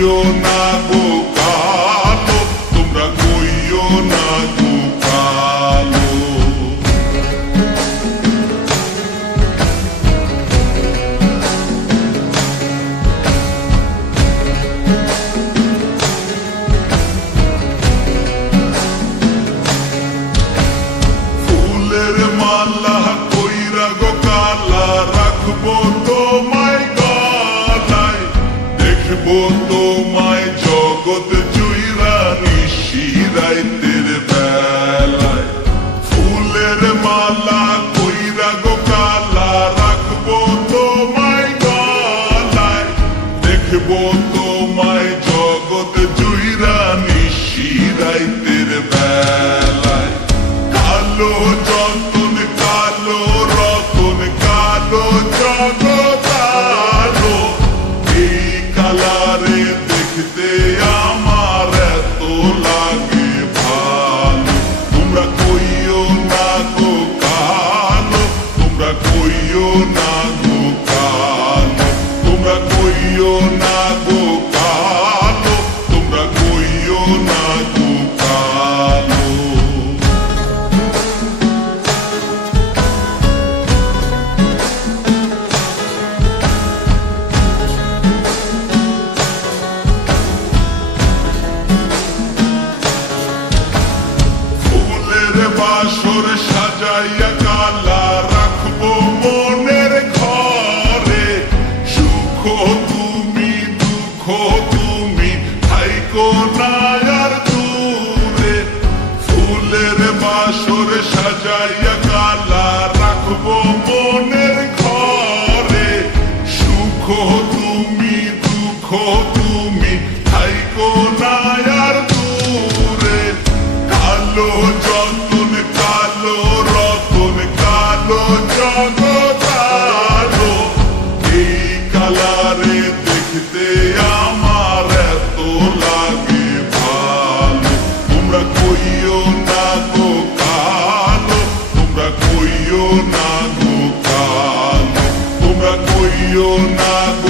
কইও না তোমায় জগৎ জুইরা নিশিরাইতের বেলায়। ফুলের মালা কইরা রাখব তোমায় গলায়। দেখব বাসর সাজাইয়া কালা রাখব মনের ঘরে। সুখ তুমি, দুঃখ তুমি, থাইকো নায়ার আর দূরে। ফুলের বাসর সাজাইয়া কালা রাখব মনের ঘরে। সুখ তুমি, দুঃখ তুমি, থাইকো নায়ার আর দূরে। কালো জল Chicago.